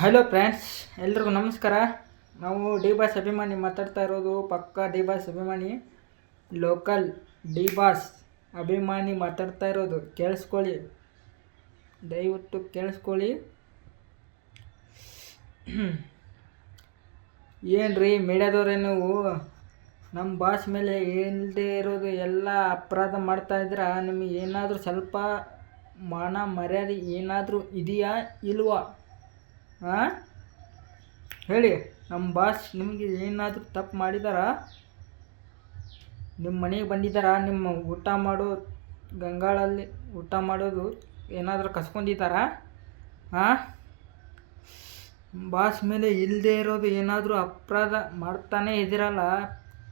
Hello friends ಎಲ್ರಿಗೂ ನಮಸ್ಕಾರ. ನಾವು ಡಿ ಬಾಸ್ ಅಭಿಮಾನಿ ಮಾತಾಡ್ತಾ ಇರೋದು ಪಕ್ಕ ಡಿ ಬಾಸ್ ಅಭಿಮಾನಿ. ಲೋಕಲ್ ಡಿ ಬಾಸ್ ಅಭಿಮಾನಿ ಮಾತಾಡ್ತಾ ಇರೋದು, ಕೇಳಿಸ್ಕೊಳ್ಳಿ. ದಯವಿಟ್ಟು ಕೇಳಿಸ್ಕೊಳ್ಳಿ. ಏನ್ರಿ ರೀ ನೀವು? ನಮ್ಮ ಬಾಸ್ ಮೇಲೆ ಏನಿಲ್ಲದೆ ಇರೋದು ಎಲ್ಲ ಅಪರಾಧ ಮಾಡ್ತಾ ಇದ್ದೀರಾ? ನಿಮಗೆ ಏನಾದರೂ ಸ್ವಲ್ಪ ಮಾನ ಮರ್ಯಾದೆ ಏನಾದರೂ ಇದೆಯಾ, ಇಲ್ವಾ? ಹಾಂ ಹೇಳಿ ನಮ್ಮ ಬಾಸ್ ನಿಮಗೆ ಏನಾದರೂ ತಪ್ಪು ಮಾಡಿದಾರ? ನಿಮ್ಮ ಮನೆಗೆ ಬಂದಿದ್ದಾರಾ ನಿಮ್ಮ ಊಟ ಮಾಡೋ ಗಂಗಾಳಲ್ಲಿ ಊಟ ಮಾಡೋದು ಏನಾದರೂ ಕಸ್ಕೊಂಡಿದ್ದಾರಾ ಹಾಂ ಬಾಸ್ ಮೇಲೆ ಇಲ್ಲದೆ ಇರೋದು ಏನಾದರೂ ಅಪರಾಧ ಮಾಡ್ತಾನೆ ಇದ್ದೀರಲ್ಲ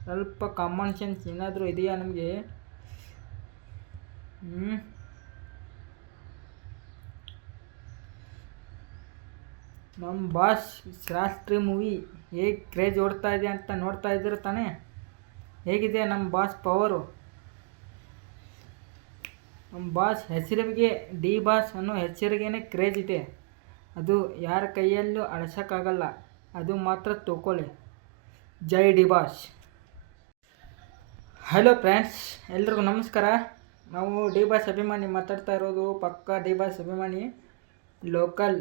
ಸ್ವಲ್ಪ ಕಾಮನ್ ಸೆನ್ಸ್ ಏನಾದರೂ ಇದೆಯಾ ನಿಮಗೆ? ಹ್ಞೂ ನಮ್ಮ ಬಾಸ್ ಶಾಸ್ತ್ರಿ ಮೂವಿ ಹೇಗೆ ಕ್ರೇಜ್ ಓಡ್ತಾ ಇದೆ ಅಂತ ನೋಡ್ತಾ ಇದ್ದೀರ ತಾನೇ? ಹೇಗಿದೆ ನಮ್ಮ ಬಾಸ್ ಪವರು? ನಮ್ಮ ಬಾಸ್ ಹೆಸರಿಗೆ ಡಿ ಬಾಸ್ ಅನ್ನೋ ಹೆಸರಿಗೇನೆ ಕ್ರೇಜ್ ಇದೆ. ಅದು ಯಾರ ಕೈಯಲ್ಲೂ ಅಳಿಸೋಕ್ಕಾಗಲ್ಲ. ಅದು ಮಾತ್ರ ತೊಕೊಳ್ಳಿ ಜೈ ಡಿ ಬಾಸ್. ಹಲೋ ಫ್ರೆಂಡ್ಸ್, ಎಲ್ರಿಗೂ ನಮಸ್ಕಾರ. ನಾವು ಡಿ ಬಾಸ್ ಅಭಿಮಾನಿ ಮಾತಾಡ್ತಾ ಇರೋದು ಪಕ್ಕ ಡಿ ಬಾಸ್ ಅಭಿಮಾನಿ, ಲೋಕಲ್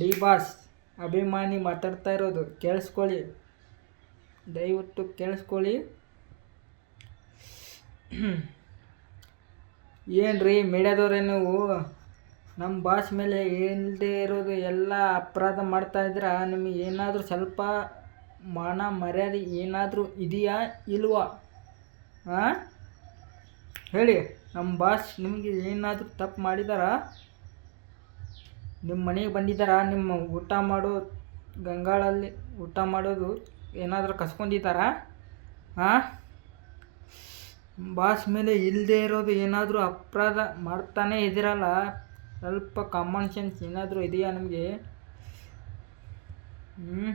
ಡಿ ಬಾಸ್. ಅಭಿಮಾನಿ ಮಾತಾಡ್ತಾ ಇರೋದು, ಕೇಳಿಸ್ಕೊಳ್ಳಿ. ದಯವಿಟ್ಟು ಕೇಳಿಸ್ಕೊಳ್ಳಿ. ಏನ್ರಿ ಮೀಡಿಯಾದವ್ರೆ ನೀವು? ನಮ್ಮ ಬಾಸ್ ಮೇಲೆ ಏನಿಲ್ಲದೆ ಇರೋದು, ಎಲ್ಲ ಅಪರಾಧ ಮಾಡ್ತಾ ಇದ್ರ ನಿಮಗೆ ಏನಾದರೂ ಸ್ವಲ್ಪ ಮಾನ ಮರ್ಯಾದೆ ಏನಾದರೂ ಇದೆಯಾ ಇಲ್ವಾ? ಹಾಂ ಹೇಳಿ ನಮ್ಮ ಬಾಸ್ ನಿಮಗೆ ಏನಾದರೂ ತಪ್ಪು ಮಾಡಿದಾರಾ? ನಿಮ್ಮ ಮನೆಗೆ ಬಂದಿದ್ದಾರಾ? ನಿಮ್ಮ ಊಟ ಮಾಡೋ ಗಂಗಾಳಲ್ಲಿ ಊಟ ಮಾಡೋದು ಏನಾದರೂ ಕಸ್ಕೊಂಡಿದ್ದಾರಾ? ಹಾಂ ಬಾಸ್ ಮೇಲೆ ಇಲ್ಲದೆ ಇರೋದು ಏನಾದರೂ ಅಪರಾಧ ಮಾಡ್ತಾನೇ ಇದ್ದೀರಲ್ಲ ಸ್ವಲ್ಪ ಕಾಮನ್ ಸೆನ್ಸ್ ಏನಾದರೂ ಇದೆಯಾ ನಿಮಗೆ? ಹ್ಞೂ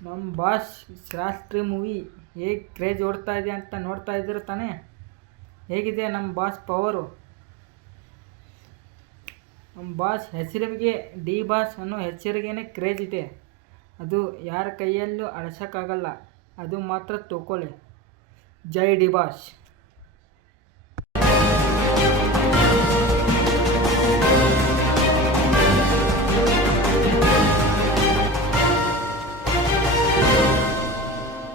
ನಮ್ಮ ಬಾಸ್ ಶಾಸ್ತ್ರಿ ಮೂವಿ ಹೇಗೆ ಕ್ರೇಜ್ ಓಡ್ತಾ ಇದೆ ಅಂತ ನೋಡ್ತಾ ಇದ್ದೀರ ತಾನೇ? ಹೇಗಿದೆ ನಮ್ಮ ಬಾಸ್ ಪವರು? ನಮ್ಮ ಬಾಸ್ ಹೆಸರಿಗೆ, ಡಿ ಬಾಸ್ ಅನ್ನೋ ಹೆಸರಿಗೇನೆ ಕ್ರೇಜ್ ಇದೆ. ಅದು ಯಾರ ಕೈಯಲ್ಲೂ ಅಳಿಸೋಕ್ಕಾಗಲ್ಲ ಅದು ಮಾತ್ರ ತೊಕೊಳ್ಳಿ ಜೈ ಡಿ ಬಾಸ್.